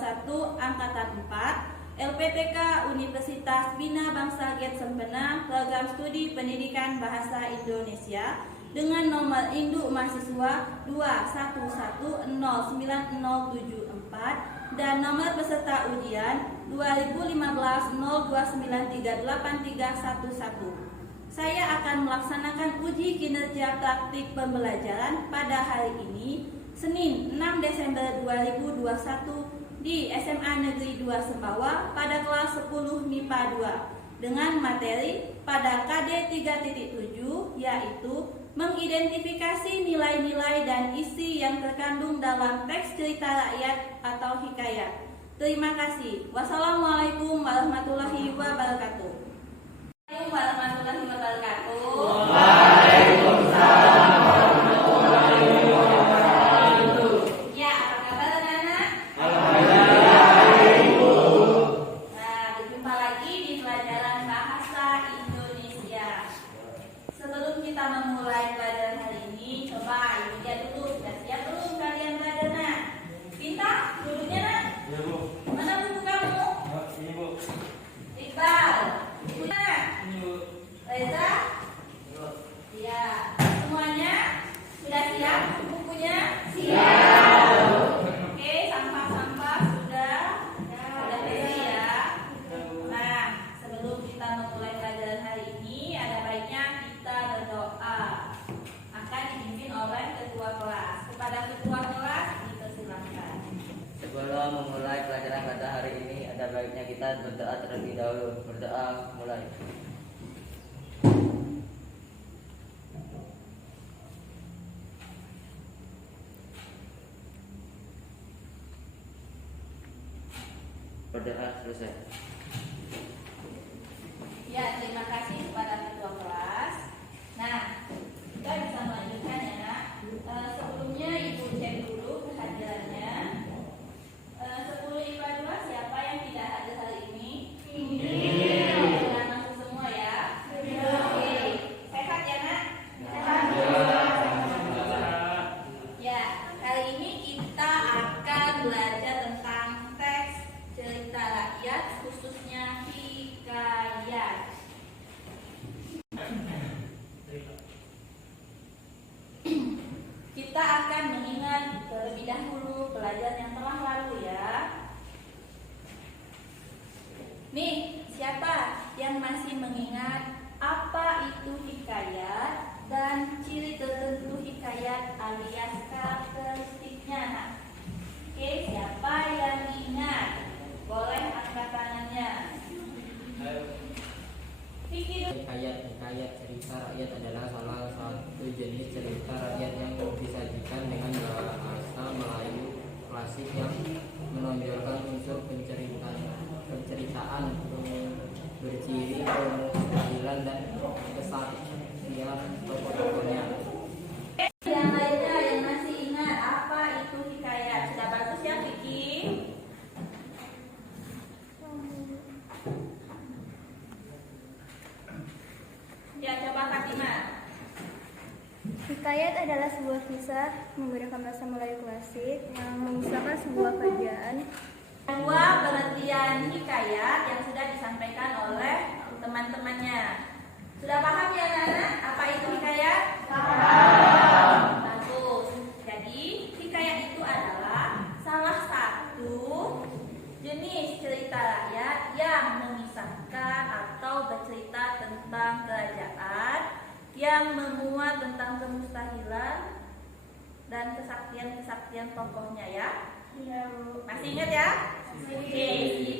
21 Angkatan 4 LPTK Universitas Bina Bangsa Get Sempena Program Studi Pendidikan Bahasa Indonesia dengan nomor induk mahasiswa 211090074 dan nomor peserta ujian 2015-02938311. Saya akan melaksanakan uji kinerja praktik pembelajaran pada hari ini, Senin 6 Desember 2021 di SMA Negeri 2 Sumbawa pada kelas 10 MIPA 2 dengan materi pada KD 3.7 yaitu mengidentifikasi nilai-nilai dan isi yang terkandung dalam teks cerita rakyat atau hikayat. Terima kasih. Wassalamualaikum warahmatullahi wabarakatuh. Warahmatullahi wabarakatuh. Waalaikumsalam warahmatullahi wabarakatuh. Ya, apa kabar anak-anak? Alhamdulillah, Ibu. Nah, berjumpa lagi di pelajaran bahasa Indonesia. Sebelum kita memulai pelajaran hari ini, coba Ibu lihat dulu, sudah siap belum kalian belajarnya? Pinta, duduknya nak? Iya, Bu. Mana buku kamu? Ini, Bu. Iqbal, bukunya? Ini, Bu. Reza? Iya. Semuanya sudah siap bukunya? Siap. Oke, sampah-sampah sudah bersih ya. Nah, sebelum kita memulai pelajaran hari ini, ada baiknya kita berdoa. Akan dipimpin oleh ketua kelas. Kepada ketua kelas dipersilakan. Sebelum memulai pelajaran pada hari ini, ada baiknya kita berdoa terlebih dahulu. Berdoa mulai. Berdoa selesai. Ya, terima kasih kepada ketua kelas. Nah, kita bisa melanjutkan ya, Nak. Sebelumnya Ibu cek dulu kehadirannya. 10 IPA 2 siapa yang tidak hadir hari ini? Sudah masuk semua ya? Oke. Sehat ya, Nak? Ya, hari ini kita akan belajar tentang teks cerita rakyat, khususnya hikayat. Kita akan mengingat terlebih dahulu pelajaran yang telah lalu ya. Nih, siapa yang masih mengingat apa itu hikayat dan ciri tertentu hikayat alias karakteristiknya? Nah, oke, siapa yang ingat? Boleh angkat tangannya. Hikayat cerita rakyat adalah salah satu jenis cerita rakyat yang disajikan dengan bahasa Melayu klasik yang menonjolkan unsur penceritaan berciri kemustahilan dan kesaktian tokoh-tokohnya. Yang lainnya yang masih ingat apa itu hikayat? Sudah bagus ya, Vicky? Ya, coba Fatimah. Hikayat adalah sebuah kisah menggunakan bahasa Melayu klasik yang mengisahkan sebuah kerajaan. Dua pengertian hikayat yang sudah disampaikan oleh teman-temannya. Sudah paham ya anak-anak apa itu hikayat? Paham. Bagus. Jadi hikayat itu adalah salah satu jenis cerita rakyat yang mengisahkan atau bercerita tentang kerajaan yang memuat tentang kemustahilan dan kesaktian tokohnya ya. Iya, Bu. Masih ingat ya? Oke,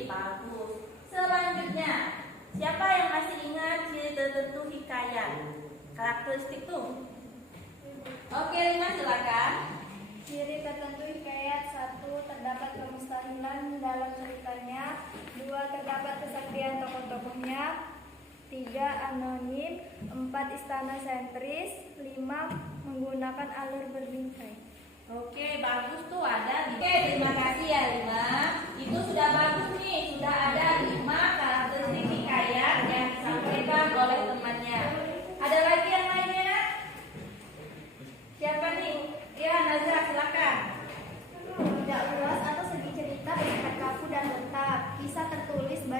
bagus. Selanjutnya, siapa yang masih ingat ciri tertentu hikayat? Karakteristik tuh. Oke, Lima silakan. Ciri tertentu hikayat: 1. Terdapat kemustahilan dalam ceritanya. 2. Terdapat kesaktian tokoh-tokohnya. 3. Anonim. 4. Istana sentris. 5. Menggunakan alur berbingkai. Oke, bagus tuh ada. Oke, terima kasih ya Lima. Itu sudah bagus nih, sudah ada 5 karakteristik hikayat yang disampaikan oleh temannya. Ada lagi yang lainnya? Siapa nih? Ya, Nazra silakan. Tidak luas atau segi cerita berkaitan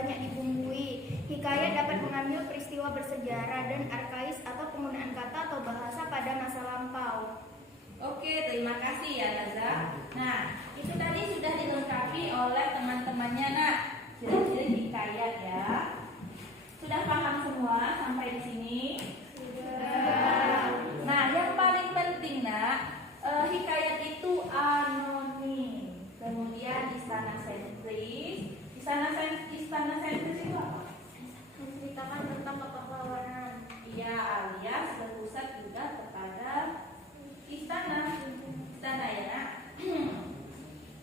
banyak dibumbui. Hikayat dapat mengambil peristiwa bersejarah dan arkais atau penggunaan kata atau bahasa pada masa lampau. Oke, terima kasih ya Naza. Nah, itu tadi sudah dilengkapi oleh teman-temannya nak. Ciri-ciri hikayat ya. Sudah paham semua sampai di sini? Sudah. Nah, yang paling penting nak, hikayat itu anonim. Kemudian istana sentris. Istana sentris itu apa? Menceritakan tentang kepahlawanan. Iya, alias berpusat juga kepada istana ya nak.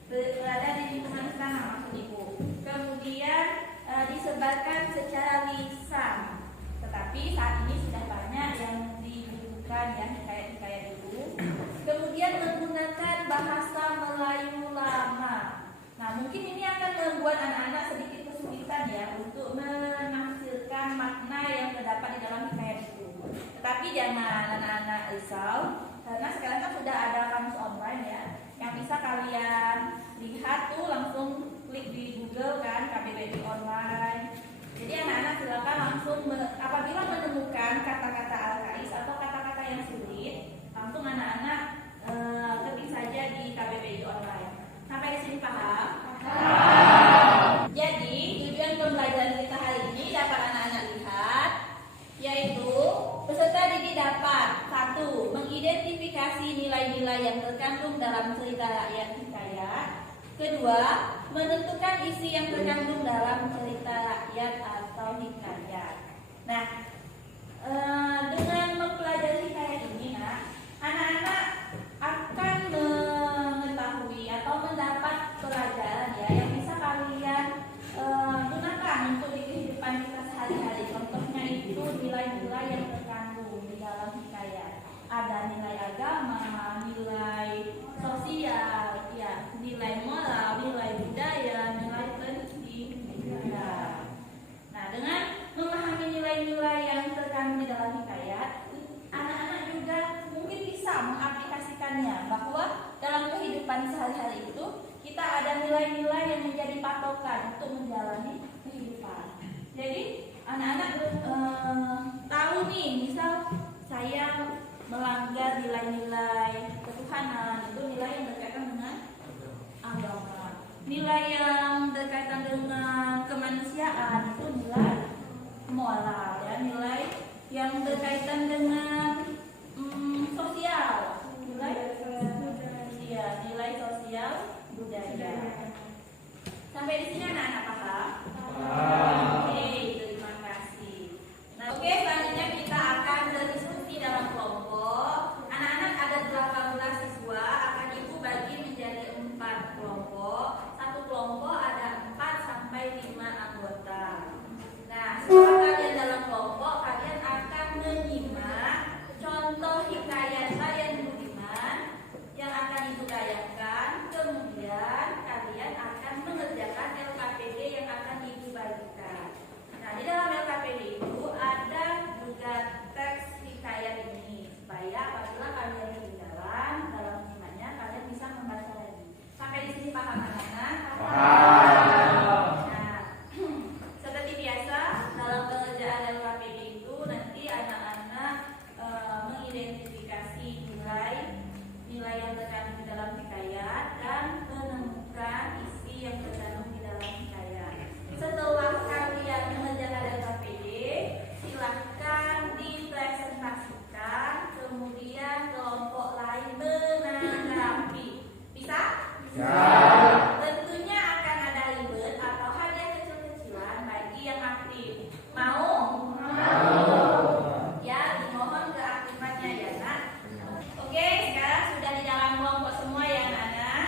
Berada di lingkungan istana maksud ibu. Kemudian disebarkan secara lisan. Tetapi saat ini sudah banyak yang dibukukan ya hikayat-hikayat itu. Kemudian menggunakan bahasa Melayu lama. Nah, mungkin ini akan membuat anak-anak sedikit kesulitan ya untuk menafsirkan makna yang terdapat di dalam hikayat itu. Tetapi jangan anak-anak risau, karena sekarang kan sudah ada kamus online ya, yang bisa kalian lihat tuh langsung klik di Google kan, KBBI online. Jadi anak-anak silakan langsung apabila menemukan kata-kata arkais atau kata-kata yang sulit, langsung anak-anak ketik saja di KBBI online. Sampai di sini paham? Jadi tujuan pembelajaran kita hari ini dapat anak-anak lihat, yaitu peserta didik dapat 1. Mengidentifikasi nilai-nilai yang terkandung dalam cerita rakyat hikayat. 2. Menentukan isi yang terkandung dalam cerita rakyat atau hikayat. Nah, dengan mempelajari hikayat ini, anak-anak akan mengetahui atau mendapat pelajaran ya yang bisa kalian gunakan untuk di kehidupan kita sehari-hari. Contohnya itu nilai-nilai yang terkandung di dalam hikayat. Ada nilai agama, nilai sosial, ya, nilai moral, nilai budaya, nilai penting. Ya. Nah, dengan memahami nilai-nilai yang terkandung di dalam hikayat, anak-anak juga mungkin bisa mengaplikasikannya bahwa dalam kehidupan sehari-hari itu kita ada nilai-nilai yang menjadi patokan untuk menjalani kehidupan. Jadi anak-anak tahu nih, misal saya melanggar nilai-nilai ketuhanan, itu nilai yang berkaitan dengan agama. Nilai yang berkaitan dengan kemanusiaan itu nilai moral ya, nilai yang berkaitan dengan sosial, nilai sosial budaya. Sampai di sini anak-anak paham? Oke, terima kasih. Nah, oke, selanjutnya kita akan berdiskusi dalam kelompok. Anak-anak ada 18 siswa, akan ibu bagi menjadi 4 kelompok. Satu kelompok ada 4 sampai 5 anggota. Nah, setelah kalian dalam kelompok, kalian akan menyimak contoh hikayat Bayan Budiman yang akan ibu bayangkan. Kemudian kalian akan mengerjakan LKPD yang akan ibu bagikan. Nah, di dalam LKPD itu ada juga teks hikayat ini, supaya apabila kalian ketinggalan dalam menyimaknya, kalian bisa membaca lagi. Sampai di sini paham anak-anak? Nah, seperti biasa dalam pengerjaan LKPD itu nanti anak-anak mengidentifikasi nilai yang terkandung di dalam hikayat dan menemukan isi yang terkandung di dalam hikayat. Setelah kalian mengerjakan LKPD, silahkan dipresentasikan, kemudian kelompok lain menanggapi. Bisa? Bisa. Tentunya akan ada reward atau hadiah kecil-kecilan bagi yang aktif. Mau? Ya, dimohon keaktifannya ya nak. Oke, sekarang sudah di dalam kelompok semua ya anak.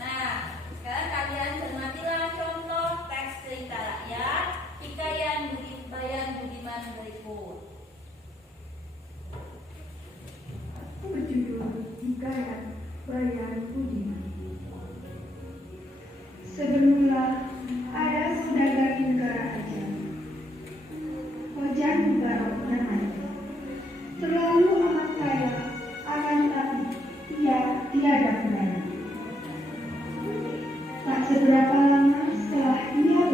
Nah, sekarang kalian cermatilah contoh teks cerita rakyat hikayat Bayan Budiman berikut. Berjudul Hikayat Bayan Budiman. Sebelumnya ada saudagar di negara Ajam. Hojan Mubarak namanya. Terlalu amat kaya, akan tetapi ia tiada kendali. Tak seberapa lama setelah ia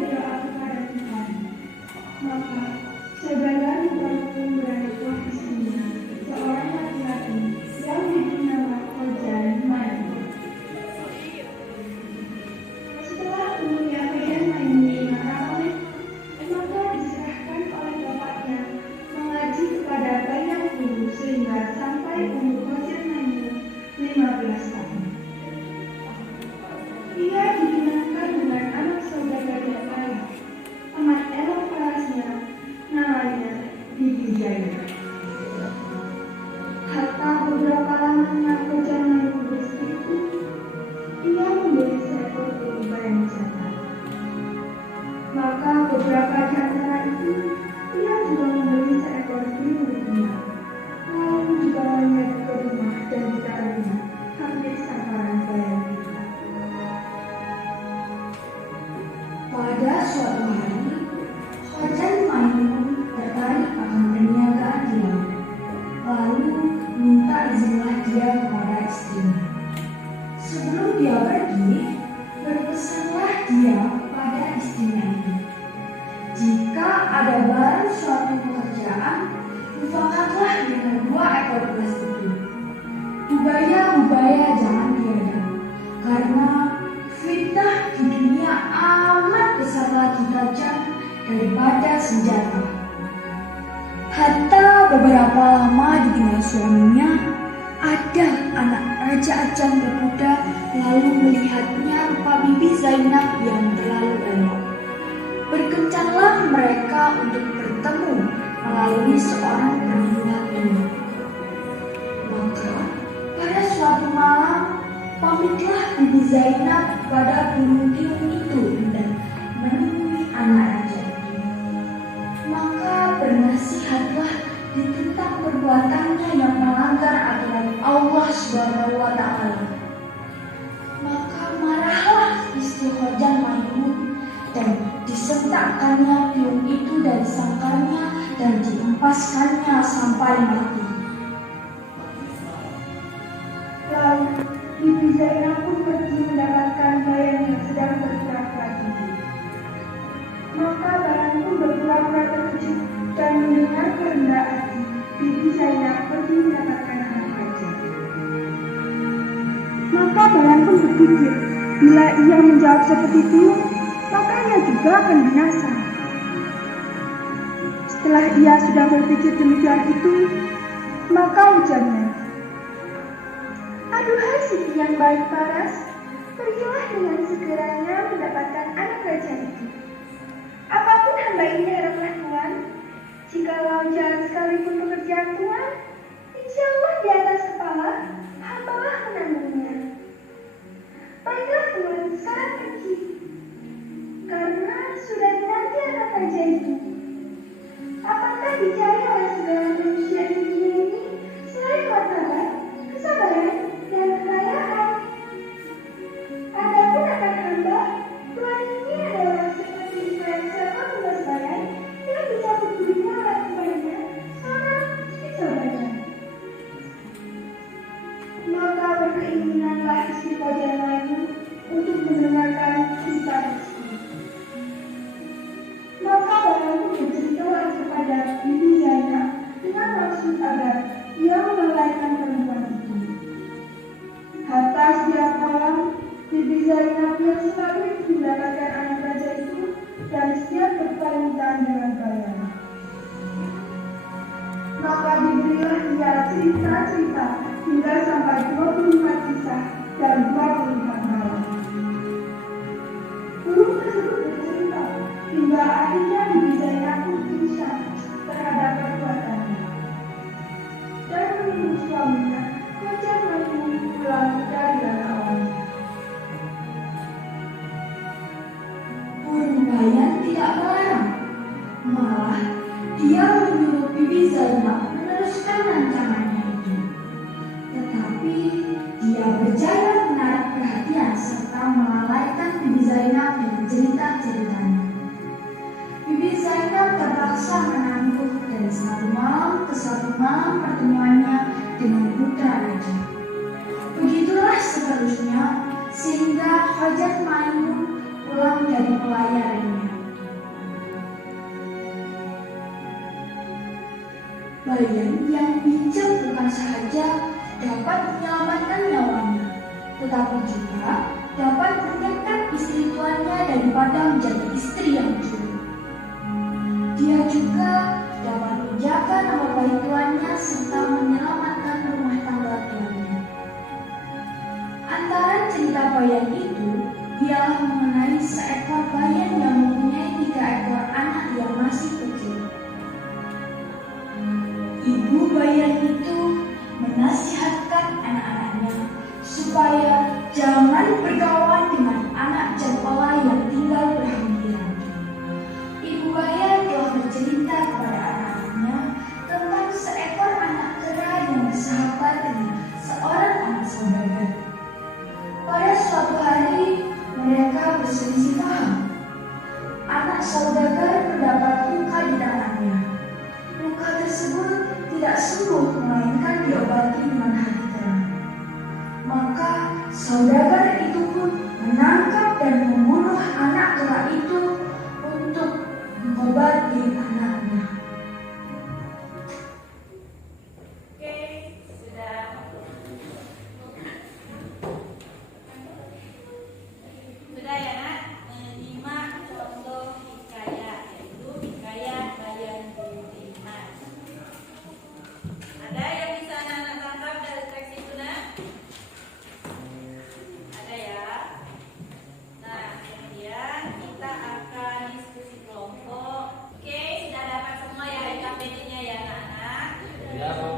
Pada suatu hari, Hojan Maimun tertarik akan perniagaan di laut. Lalu minta izinlah dia kepada istrinya. Sebelum dia pergi, berpesanlah dia pada istrinya itu. Jika ada baru suatu pekerjaan, mufakatlah dengan 2 ekor belas itu. Ubaya jangan tiada, karena fitnah di dunia amat besar lagi tajam daripada senjata. Hatta beberapa lama ditinggal suaminya, ada anak Raja Ajam berkuda lalu melihatnya rupa Bibi Zainab yang terlalu elok. Berkencanlah mereka untuk bertemu melalui seorang perempuan ini. Maka pada suatu malam pamitlah Bibi Zainab pada burung tiung itu dan menemui anak raja itu. Maka bernasihatlah tentang perbuatannya yang melanggar aturan Allah Subhanahu wa Ta'ala. Maka marahlah istri Hojan Maimun dan disentakkannya tiung itu dari sangkarnya dan dihempaskannya sampai mati. Lalu Bibi Zainab pun pergi mendapatkan bayan yang sedang berpura-pura tidur. Maka bayan pun berpura-pura terkejut dan mendengar kerendah hati Bibi Zainab pergi mendapatkan anak raja. Maka bayan pun berpikir, bila ia menjawab seperti itu, maka ia juga akan binasa. Setelah ia sudah berpikir demikian itu, maka ujarnya, "Aduhai Siti yang baik paras, pergilah dengan segeranya mendapatkan anak raja itu. Apapun hamba ini haraplah Tuhan, jikalau jalan sekalipun pekerjaan Tuhan, insya Allah di atas kepala, hambalah menanggungnya. Baiklah Tuhan, sekarang pergi, karena sudah dinanti anak raja itu. Apakah dicari oleh segala manusia di dunia ini selain martabat, kesabaran, dan kekayaan? Adapun akan hamba, Tuhan ini adalah seperti Israel selama 12 bayan yang dicabut gurunya oleh kepadanya seorang istri saudaranya." Maka berkeinginanlah istri Hojan Maimun untuk mendengarkan kisah tersebut. Maka bayan pun berceritalah kepada Bibi Zainab dengan maksud agar ia melalaikan perempuan itu. Hatta setiap malam, Bibi Zainab yang selalu ingin mendapatkan anak raja itu dan siap berpamitan dengan bayan. Maka diberilah dia cerita-cerita hingga sampai 24 kisah dan 24 malam. Burung tersebut bercerita hingga akhirnya Bibi Zainab pun gelisah terhadap perbuatannya dan menunggu suaminya Hojan Maimun pulang dari awalnya. Burung bayan tidak melarang, malah dia menyuruh Bibi Zainab meneruskan rancangannya itu. Tetapi dia berjaya menarik perhatian serta melalaikan Bibi Zainab dengan cerita-ceritanya. Bibi Zainab terpaksa menangguh dari satu malam ke satu malam pertemuannya dengan putra raja. Begitulah seterusnya sehingga Hojan Maimun pulang dari pelayarannya. Bayan yang bijak bukan sahaja dapat menyelamatkan nyawanya, tetapi juga dapat meninggalkan istri tuannya daripada menjadi istri yang buruk. Dia juga dapat menjaga nama baik tuannya serta menyelamatkan rumah tangga tuannya. Antara cerita bayan itu ialah mengenai seekor bayan yang mempunyai 3 ekor anak yang masih kecil. Ibu bayan itu menasihatkan anak-anaknya supaya jangan berkawan dengan anak jempala yang tinggal berhampiran. Ibu bayan telah bercerita kepada anak-anaknya tentang seekor anak kera yang bersahabat dengan seorang anak saudagar. Pada suatu hari saudagar mendapat luka di tangannya. Luka tersebut tidak sembuh melainkan diobati dengan hati terang. Maka saudagar itu pun menangkap dan membunuh anak tua itu untuk mengobati anaknya. Oke, sudah. Sudah ya nak, menyimak contoh hikayat, yaitu hikayat Bayan Budiman. Ada yang bisa anak-anak tangkap dari teks itu nak? Ada ya. Nah, kemudian kita akan diskusi kelompok. Oke, sudah dapat semua ya HKPD-nya ya anak-anak. Ya, Bu.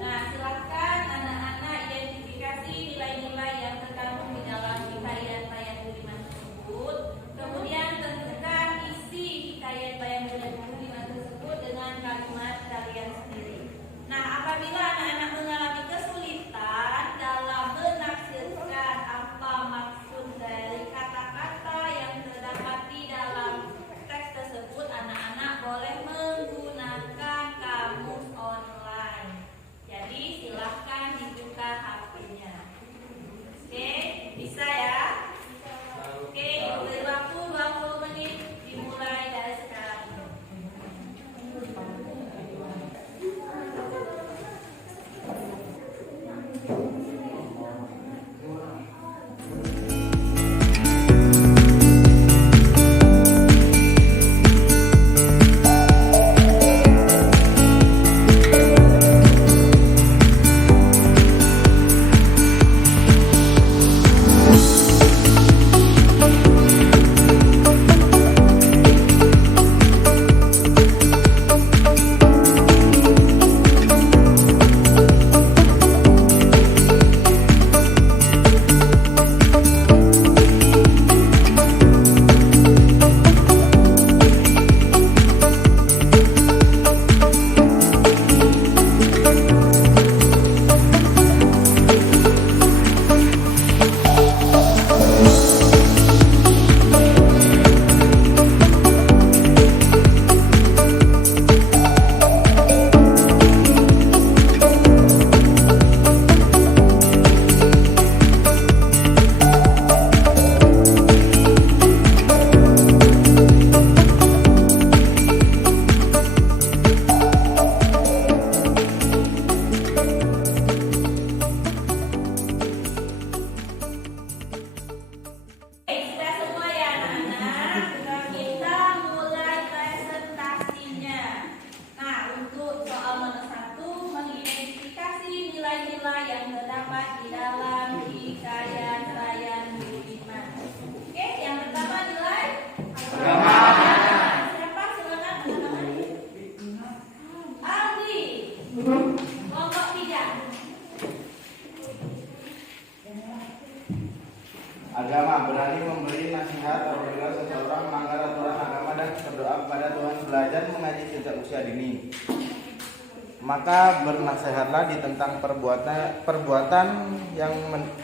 Nah, silakan anak-anak identifikasi nilai-nilai yang terkandung di dalam hikayat Bayan Budiman tersebut. Kemudian tentukan isi hikayat Bayan Budiman tersebut dengan kalimat kalian sendiri. Nah, apabila anak-anak mengalami kesulitan dalam menafsirkan apa maksud dari kata-kata yang terdapat di dalam teks tersebut, anak-anak boleh menggunakan kamus online. Jadi silahkan dibuka HP-nya. Oke, bisa ya? Oke, beri waktu 20 menit dimulai dari sekarang. Sudah semua ya anak-anak. Kita mulai presentasinya. Nah, untuk soal nomor 1, mengidentifikasi nilai-nilai yang terdapat di dalam hikayat Bayan Budiman. Oke, yang pertama nilai agama. Siapa silakan pertama? Aldi. Kelompok 3. Agama berani memberi nasihat apabila seseorang melanggar aturan agama dan berdoa kepada Tuhan, belajar mengaji sejak usia dini. Maka bernasihatlah di tentang perbuatan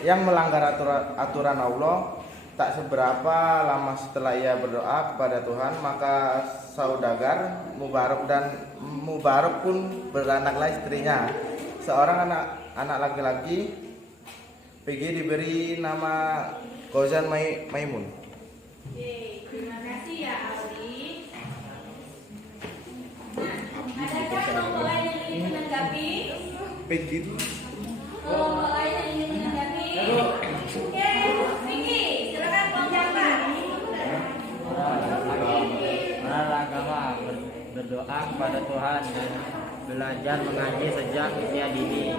yang melanggar aturan Allah. Tak seberapa lama setelah ia berdoa kepada Tuhan, maka saudagar Mubarak pun beranaklah istrinya. Seorang anak laki-laki PG diberi nama Ghazan Maimun. Oke, terima kasih ya Aldi. Nah, adakah kelompok lain yang ingin menanggapi? PG Kelompok lain yang ingin menanggapi? Oke, Vicky, silakan kelompok Beragama, berdoa kepada Tuhan dan belajar mengaji sejak usia dini.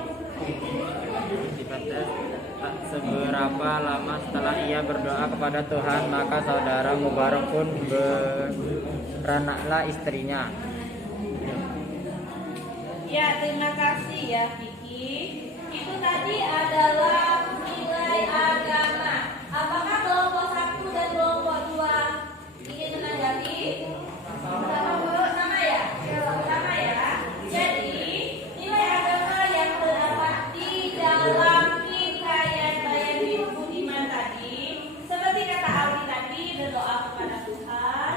Tak seberapa lama setelah ia berdoa kepada Tuhan, maka saudara Mubarak pun beranaklah istrinya. Ya, terima kasih ya Vicky. Itu tadi adalah nilai agama. Apakah kelompok 1 dan kelompok 2 ingin menanggapi? Sama ya? Sama ya. Jadi, nilai agama yang terdapat di dalam hikayat Bayan Budiman tadi, seperti kata Aldi tadi, berdoa kepada Tuhan,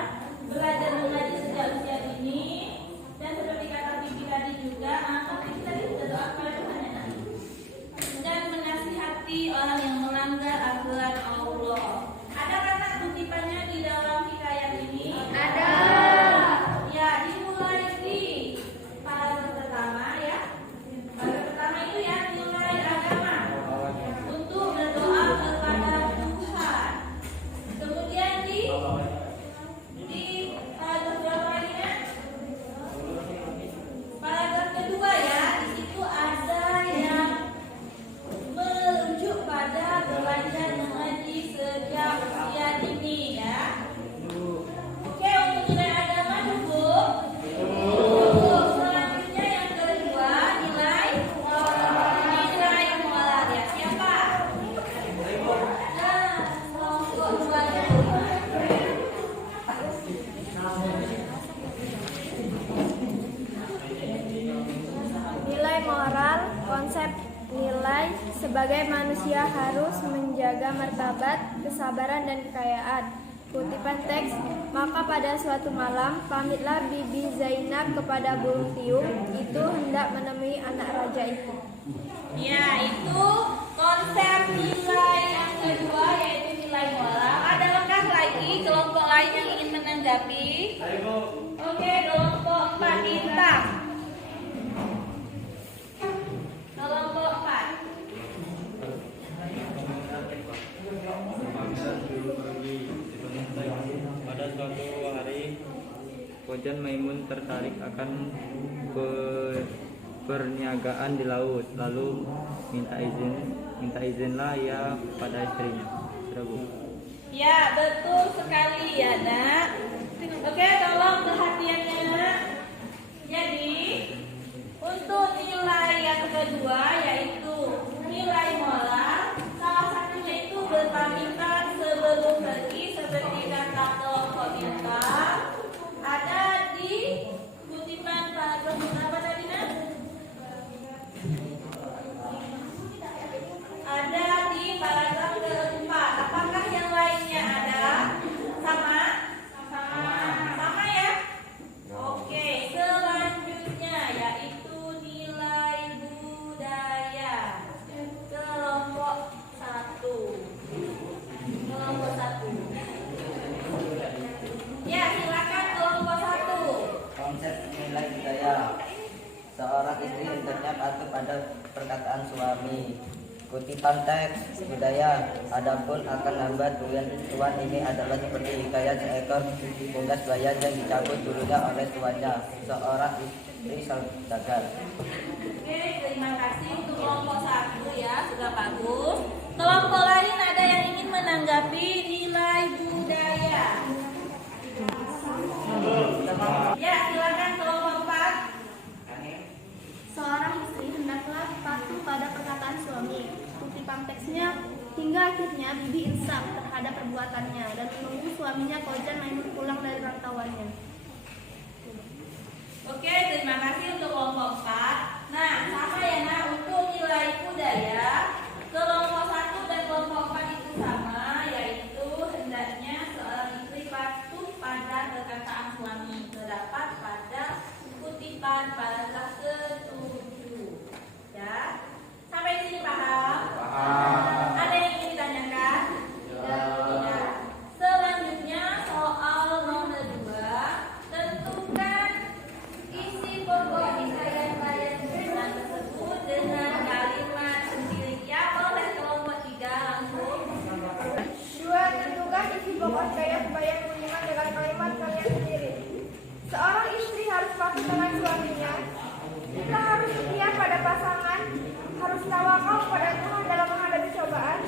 manusia harus menjaga martabat, kesabaran, dan kekayaan. Kutipan teks, maka pada suatu malam, pamitlah Bibi Zainab kepada burung tiung, itu hendak menemui anak raja itu. Ya, itu konsep nilai yang kedua, yaitu nilai moral. Adakah lagi kelompok lain yang ingin menanggapi? Oke, kelompok 4 Intang. Kelompok 4. Pada suatu hari Kojan Maimun tertarik akan perniagaan di laut, lalu minta izinlah ia pada istrinya. Sudah, Bu? Ya, betul sekali ya, Nak. Oke, tolong perhatiannya, Nak. Jadi, untuk nilai yang kedua yaitu nilai moral, salah satunya itu berpamitan sebelum pergi seperti kata kelompok bintang. Ada di kutipan paragraf berapa tadi, Nak? Ada di paragraf keempat. Apakah yang lainnya ada? Sama? Sama ya? Oke, selanjutnya yaitu nilai budaya. Kelompok 1. Kelompok 1. Ya, silakan kelompok 1. Konsep nilai budaya. Seorang istri hendaknya patuh pada perkataan suami. Kutipan teks budaya, adapun akan hamba tuan ini adalah seperti hikayat seekor unggas buaya yang dicabut dulunya oleh tuannya, seorang istri saudagar. Oke, terima kasih untuk kelompok 1 ya, sudah bagus. Kelompok lain ada yang ingin menanggapi nilai budaya? Ya, silakan kelompok 4. Seorang istri hendaklah patuh pada perkataan suami. Kutipan teksnya, hingga akhirnya Bibi insaf terhadap perbuatannya dan menunggu suaminya Kojan Maimun pulang dari rantauannya. Oke, terima kasih untuk kelompok 4. Nah, sama ya, Nak, untuk nilai budaya, kelompok 1 dan kelompok 4 itu sama, yaitu hendaknya seorang istri patuh pada perkataan suami. Terdapat pada kutipan paragraf ke-7. Ya, sampai sini paham? Paham. Ada yang ingin ditanyakan? Tidak. Selanjutnya soal nomor 2. Tentukan isi pokok hikayat tulisan tersebut dengan kalimat sendiri. Ya, boleh kelompok 3 langsung. 2. Tentukan isi pokok hikayat bayang Budiman dengan kalimat kalian sendiri. Seorang istri harus patuh dengan suaminya. Kita harus setia pada pasangan, harus tawakal pada Tuhan dalam menghadapi cobaan.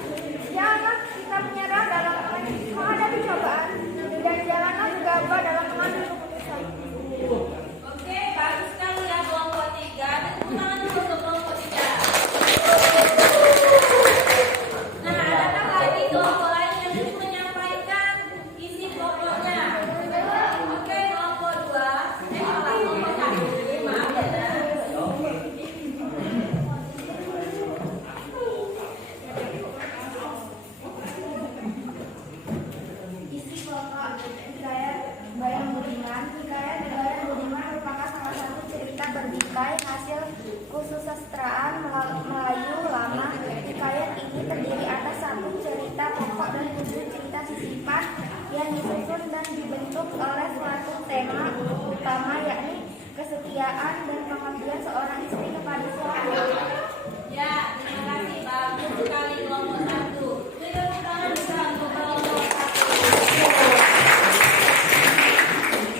Janganlah kita menyerah dalam menghadapi cobaan, dan janganlah gegabah dalam mengambil keputusan. Oke, bagus sekali ya kelompok 3. Tepuk tangan dulu untuk kelompok 3. Nah, adakah lagi kelompok lain yang ingin menyampaikan isi pokoknya? Oke, kelompok 2. Kelompok 1. Maaf ya, Nak. Isi pokok hikayat bayang Budiman. Hikayat bayang Budiman merupakan salah satu cerita berbingkai hasil kesusastraan Melayu lama. Hikayat ini terdiri atas 1 cerita pokok dan 7 cerita sisipan yang disusun dan dibentuk oleh suatu tema utama, yakni kesetiaan dan pengabdian seorang istri kepada suami. Ya, terima kasih. Bagus sekali kelompok 1. Tepuk tangan juga untuk kelompok 1.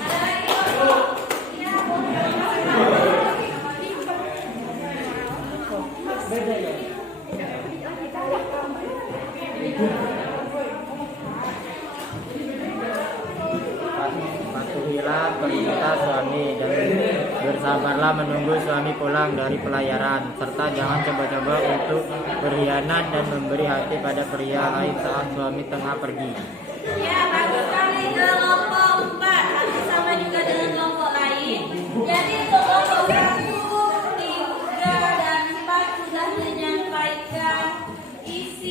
Ada lagi kelompok? Ya, Patuhilah perintah suami dan bersabarlah menunggu suami pulang dari pelayaran, serta jangan coba-coba untuk berkhianat dan memberi hati pada pria lain saat suami tengah pergi. ya, bagus sekali kelompok 4. Hampir sama juga dengan kelompok lain. Jadi untuk kelompok 1, 3, dan 4 sudah menyampaikan isi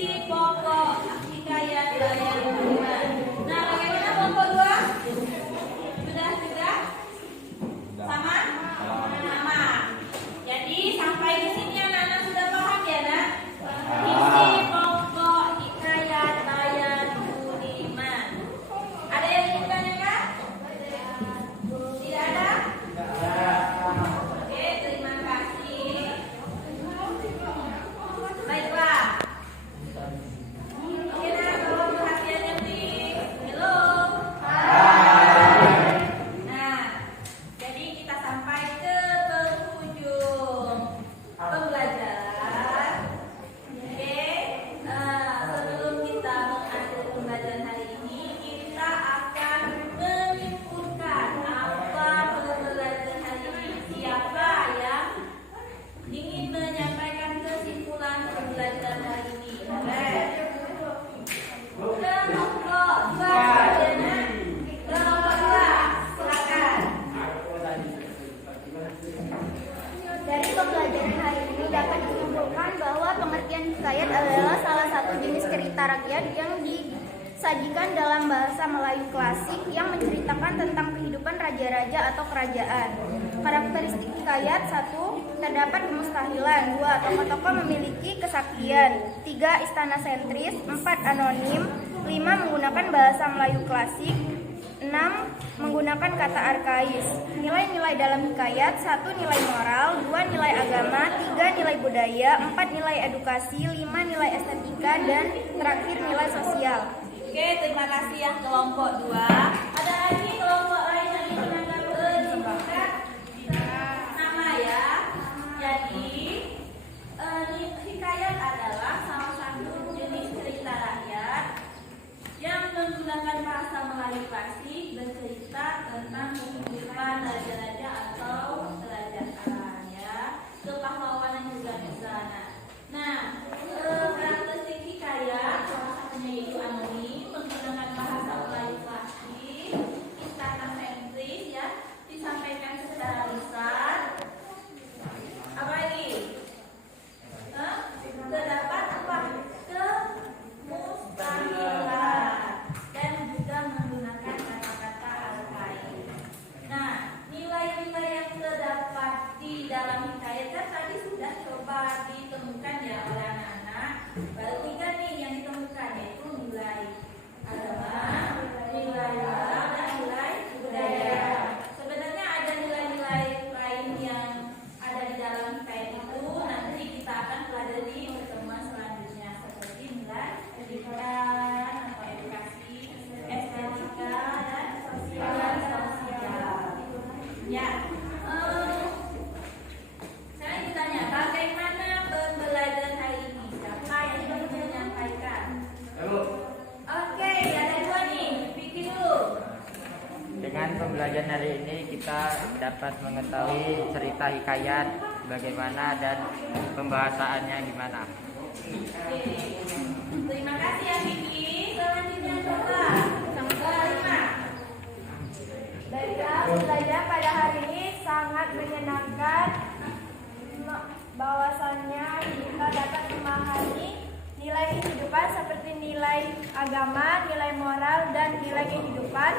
bahasa Melayu klasik yang menceritakan tentang kehidupan raja-raja atau kerajaan. Karakteristik hikayat: 1. Terdapat kemustahilan. 2. Tokoh-tokoh memiliki kesaktian. 3. Istana sentris. 4. Anonim. 5. Menggunakan bahasa Melayu klasik. 6. Menggunakan kata arkais. Nilai-nilai dalam hikayat: 1. Nilai moral. 2. Nilai agama. 3. Nilai budaya. 4. Nilai edukasi. 5. Nilai estetika. Dan terakhir nilai sosial. Oke, terima kasih ya kelompok 2. Ada lagi kelompok lain yang digunakan pendidikan nama ya. Jadi hikayat adalah salah satu jenis cerita rakyat yang menggunakan bahasa Melayu klasik, bercerita tentang kehidupan raja-raja atau kerajaan ya, kepahlawanan juga di sana. Nah, karakteristik hikayat salah satunya yaitu anonim, menggunakan bahasa Melayu klasik, istana sentris ya, disampaikan secara lisan. Apa lagi? Terdapat apa? Kemustahilan dan juga menggunakan kata-kata arkais. Nah, nilai-nilai yang terdapat di dalam hikayat kan tadi sudah coba ditemukan ya oleh anak-anak. Baru 3 nih yang ditemukan, yaitu nilai agama, nilai moral, dan nilai budaya. Sebenarnya ada nilai-nilai lain yang ada di dalam hikayat itu, nanti kita akan pelajari di pertemuan selanjutnya, seperti nilai pendidikan atau edukasi, estetika, dan sosial. Ya, saya ditanya bagaimana pembelajaran hari ini? Siapa yang ingin menyampaikan? Oke, ada 2 nih, pikir dulu. Dengan pembelajaran hari ini kita dapat mengetahui cerita hikayat bagaimana dan pembahasannya gimana. Oke, terima kasih ya Vicky. Selanjutnya coba sampai 5. Baiklah, belajar pada hari ini sangat menyenangkan. Bahwasannya kita dapat memahami nilai kehidupan seperti nilai agama, nilai moral, dan nilai kehidupan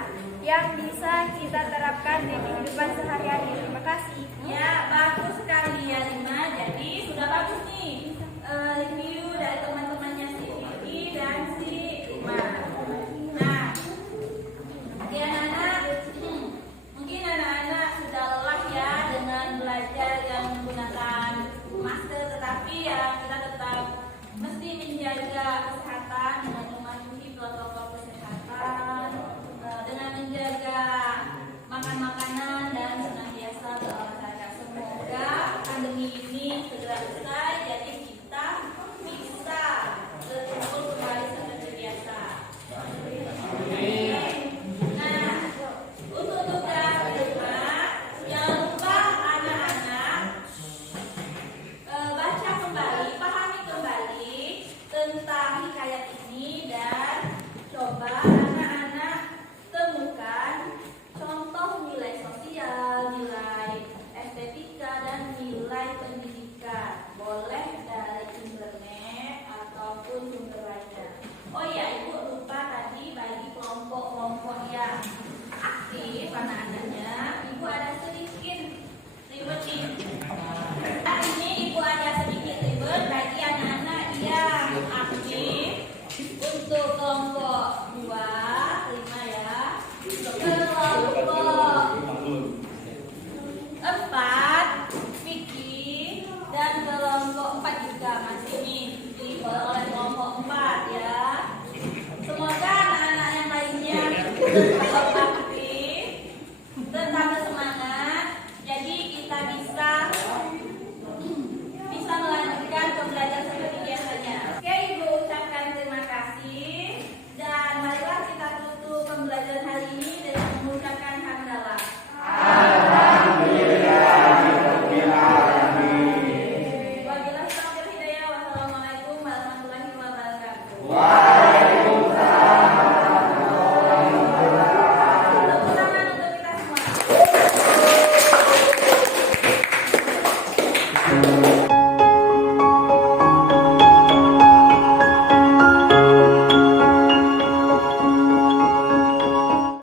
yang bisa kita terapkan di kehidupan sehari-hari. Terima kasih. Ya, bagus sekali ya Lima. Jadi sudah bagus nih review dari teman-temannya si Vicky dan si Lima. Nah, mungkin anak-anak sudah lelah ya dengan belajar yang menggunakan masker, tetapi ya kita tetap mesti menjaga kesehatan dengan mematuhi protokol kesehatan, dengan menjaga makan makanan dan senantiasa berolahraga. Semoga pandemi ini segera selesai